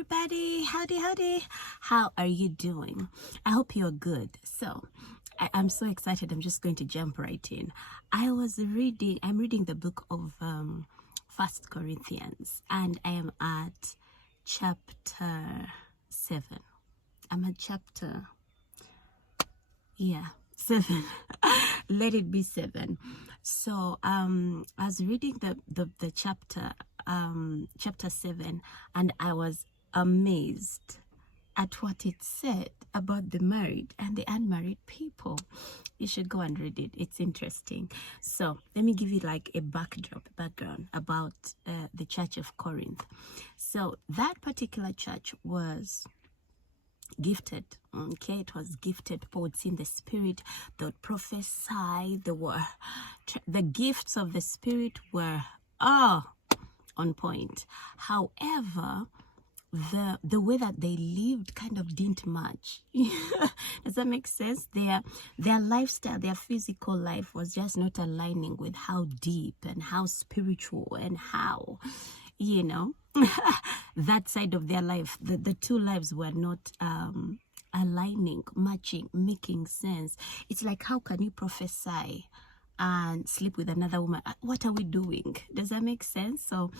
everybody. Howdy. How are you doing? I hope you're good. So I'm so excited. I'm just going to jump right in. I'm reading the book of 1 Corinthians, and I am at chapter 7. I'm at chapter 7. Let it be 7. So I was reading the chapter 7, and I was amazed at what it said about the married and the unmarried people. You should go and read it. It's interesting. So let me give you like a background about the church of Corinth. So that particular church was gifted. Okay, it was gifted. People would see in the spirit, they would prophesy. The gifts of the spirit were on point. However, the way that they lived kind of didn't match. Does that make sense? Their lifestyle, their physical life was just not aligning with how deep and how spiritual and how, that side of their life, the two lives were not aligning, matching, making sense. It's like, how can you prophesy and sleep with another woman? What are we doing? Does that make sense? So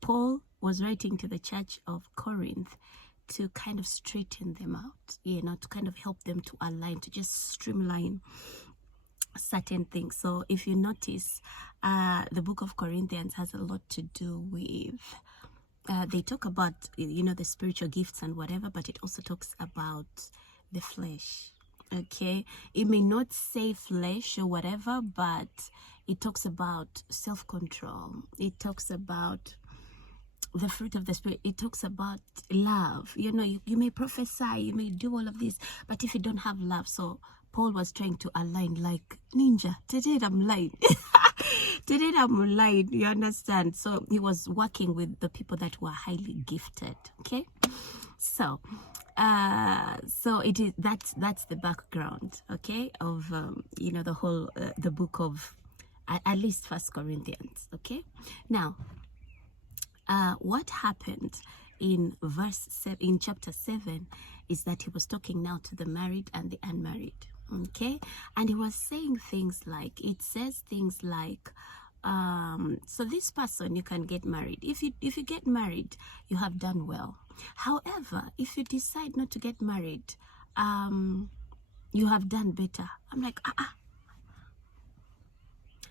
Paul was writing to the church of Corinth to kind of straighten them out, to kind of help them to align, to just streamline certain things. So if you notice, the book of Corinthians has a lot to do with they talk about the spiritual gifts and whatever, but it also talks about the flesh. Okay, it may not say flesh or whatever, but it talks about self-control. It talks about the fruit of the spirit. It talks about love. You may prophesy, you may do all of this, but if you don't have love, so Paul was trying to align like ninja. Today I'm lying. Today I'm lying. You understand? So he was working with the people that were highly gifted. Okay, so it is that's the background, okay, of the whole the book of at least 1 Corinthians. Okay, now what happened in chapter 7 is that he was talking now to the married and the unmarried. Okay, and he was saying things like, so this person, you can get married. If you get married, you have done well. However, if you decide not to get married, you have done better. I'm like,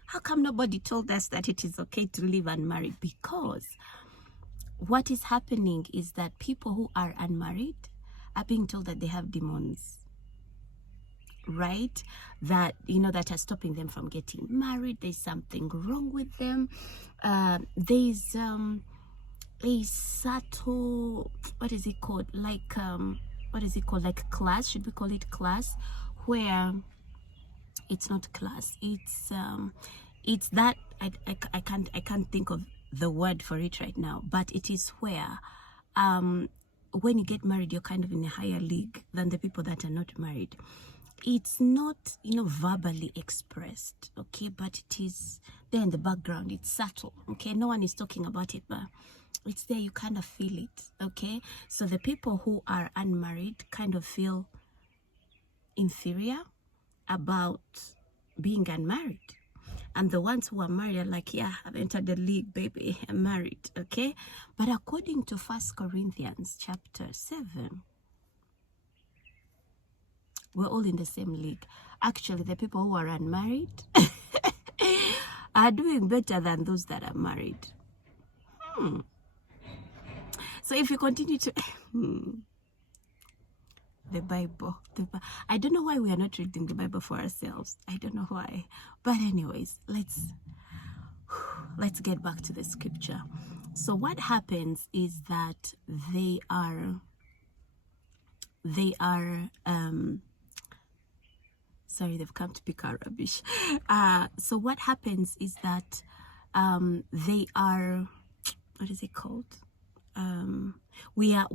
how come nobody told us that it is okay to live unmarried? Because what is happening is that people who are unmarried are being told that they have demons, right? That that are stopping them from getting married. There's something wrong with them. There's a subtle, what is it called, like class, should we call it class, where it's not class, it's that I can't think of the word for it right now, but it is where when you get married, you're kind of in a higher league than the people that are not married. It's not verbally expressed, okay, but it is there in the background. It's subtle, okay, no one is talking about it, but it's there. You kind of feel it, okay? So the people who are unmarried kind of feel inferior about being unmarried, and the ones who are married are like, yeah, I've entered the league, baby, I'm married, okay? But according to 1 Corinthians chapter 7, we're all in the same league. Actually, the people who are unmarried are doing better than those that are married. So if you continue to the Bible, I don't know why we are not reading the Bible for ourselves. I don't know why. But anyways, let's get back to the scripture. So what happens is that they are sorry, they've come to pick our rubbish. So what happens is that they are, what is it called? We are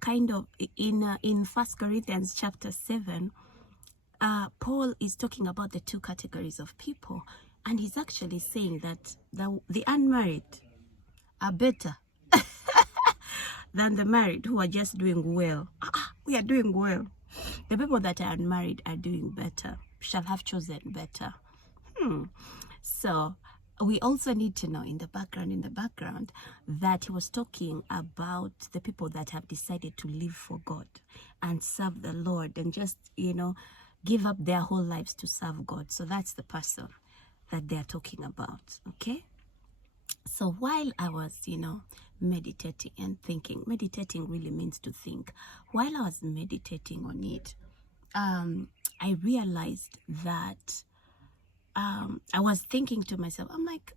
kind of in 1 Corinthians chapter 7. Paul is talking about the two categories of people, and he's actually saying that the unmarried are better than the married who are just doing well. We are doing well. The people that are unmarried are doing better, shall have chosen better. So we also need to know in the background that he was talking about the people that have decided to live for God and serve the Lord and just, give up their whole lives to serve God. So that's the person that they're talking about, okay? So while I was, meditating and thinking, meditating really means to think. While I was meditating on it, I realized that I was thinking to myself, I'm like,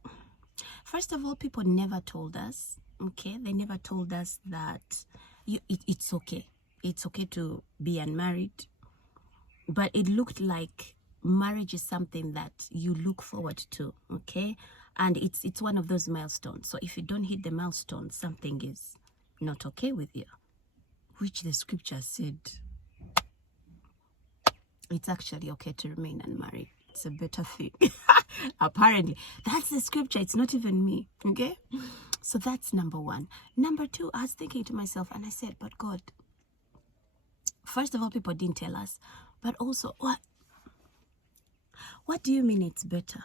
first of all, people never told us, okay? They never told us that it's okay. It's okay to be unmarried. But it looked like marriage is something that you look forward to, okay? And it's one of those milestones. So if you don't hit the milestone, something is not okay with you, which the scripture said it's actually okay to remain unmarried. It's a better thing. Apparently, that's the scripture. It's not even me, okay? So that's number one. Number two, I was thinking to myself, and I said, but God, first of all, people didn't tell us, but also, what do you mean it's better?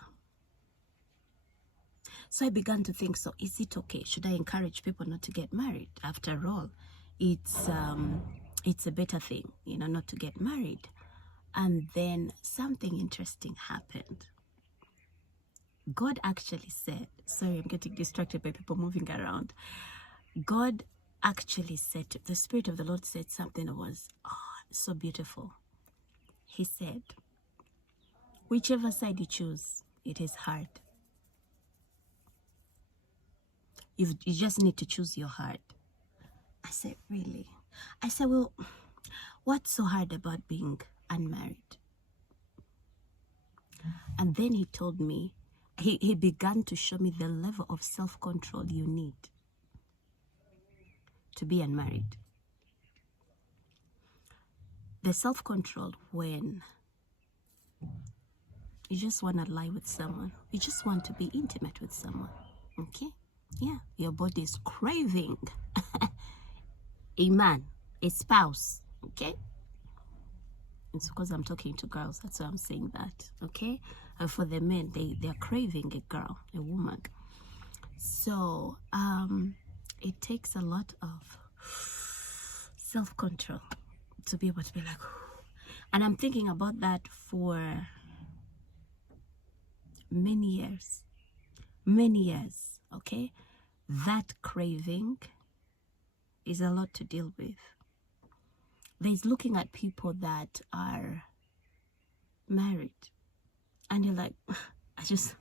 So I began to think, so is it okay? Should I encourage people not to get married? After all, it's a better thing, not to get married. And then something interesting happened. God actually said, sorry, I'm getting distracted by people moving around. God actually said, the Spirit of the Lord said something that was so beautiful. He said, whichever side you choose, it is hard. You just need to choose your heart. I said, really? I said, well, what's so hard about being unmarried? And then he told me, he began to show me the level of self-control you need to be unmarried. The self-control when you just want to lie with someone. You just want to be intimate with someone. Okay? Yeah. Your body is craving a man, a spouse. Okay? It's because I'm talking to girls. That's why I'm saying that. Okay? For the men, they're craving a girl, a woman. So, it takes a lot of self-control to be able to be like, and I'm thinking about that for many years, okay? That craving is a lot to deal with. There's looking at people that are married and you're like, I just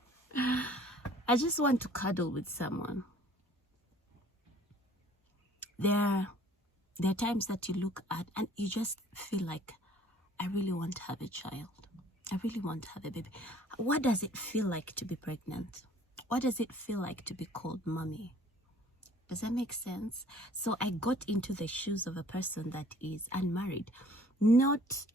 want to cuddle with someone. There are times that you look at and you just feel like, I really want to have a child. I really want to have a baby. What does it feel like to be pregnant? What does it feel like to be called mommy? Does that make sense? So I got into the shoes of a person that is unmarried. Not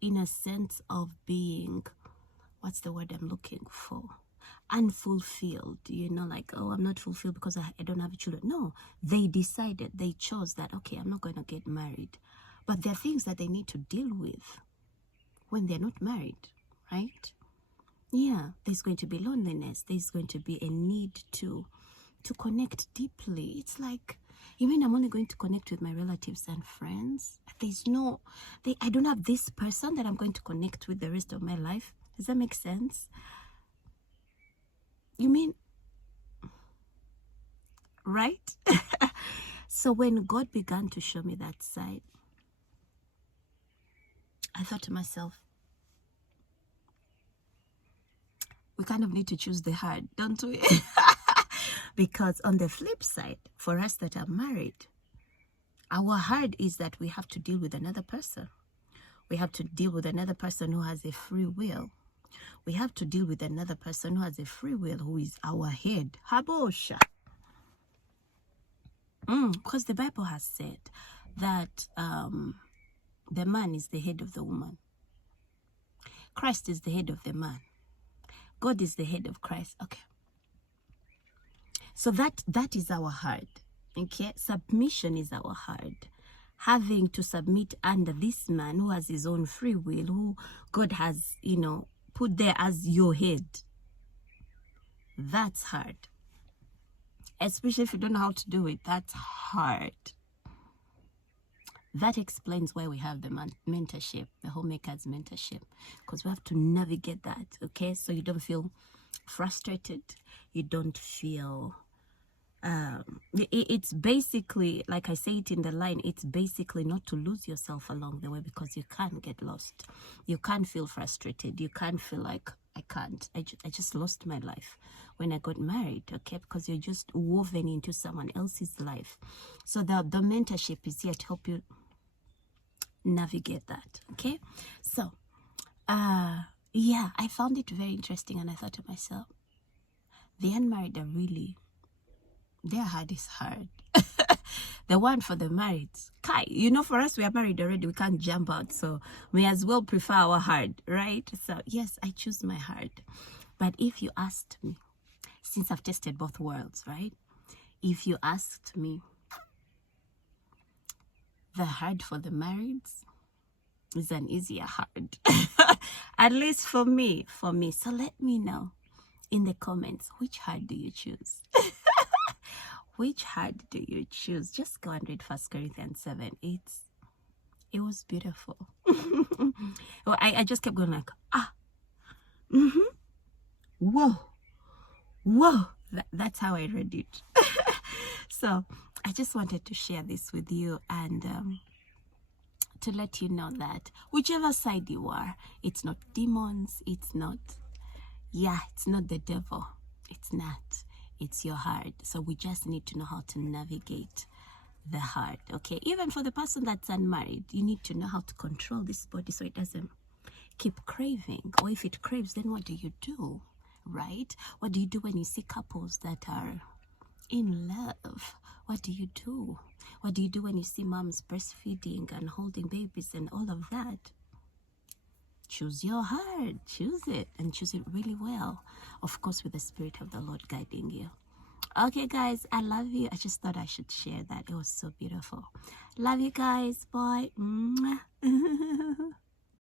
in a sense of being, what's the word I'm looking for? Unfulfilled, like, oh, I'm not fulfilled because I don't have children. No, they decided, they chose that, okay, I'm not going to get married. But there are things that they need to deal with when they're not married, right? Yeah, there's going to be loneliness. There's going to be a need to connect deeply. It's like, you mean I'm only going to connect with my relatives and friends? I don't have this person that I'm going to connect with the rest of my life. Does that make sense? You mean, right? So when God began to show me that side, I thought to myself, we kind of need to choose the hard, don't we? Because on the flip side, for us that are married, our hard is that we have to deal with another person. We have to deal with another person who has a free will. We have to deal with another person who has a free will, who is our head. Habosha. Because the Bible has said that the man is the head of the woman. Christ is the head of the man. God is the head of Christ. Okay. So that is our heart. Okay, submission is our heart. Having to submit under this man who has his own free will, who God has, put there as your head. That's hard. Especially if you don't know how to do it, that's hard. That explains why we have the mentorship, the Homemakers mentorship, because we have to navigate that, okay? So you don't feel frustrated. You don't feel... it's basically, like I say it in the line, it's basically not to lose yourself along the way, because you can't get lost. You can't feel frustrated. You can't feel like, I just lost my life when I got married, okay? Because you're just woven into someone else's life. So the mentorship is here to help you navigate that, okay? So yeah, I found it very interesting, and I thought to myself, the unmarried are really, their heart is hard. The one for the married, Kai, for us, we are married already, we can't jump out, so we as well prefer our heart, right? So yes, I choose my heart. But if you asked me, since I've tested both worlds, right? If you asked me, the hard for the marrieds is an easier hard. At least for me. So let me know in the comments, which hard do you choose? Which hard do you choose? Just go and read 1 Corinthians 7. It was beautiful. Well, I just kept going like, whoa. That's how I read it. So I just wanted to share this with you, and to let you know that whichever side you are, it's not demons, it's not the devil. It's not. It's your heart. So we just need to know how to navigate the heart, okay? Even for the person that's unmarried, you need to know how to control this body so it doesn't keep craving. Or if it craves, then what do you do, right? What do you do when you see couples that are in love? What do you do? What do you do when you see moms breastfeeding and holding babies and all of that? Choose your heart. Choose it, and choose it really well. Of course, with the Spirit of the Lord guiding you. Okay, guys, I love you. I just thought I should share that. It was so beautiful. Love you guys. Bye.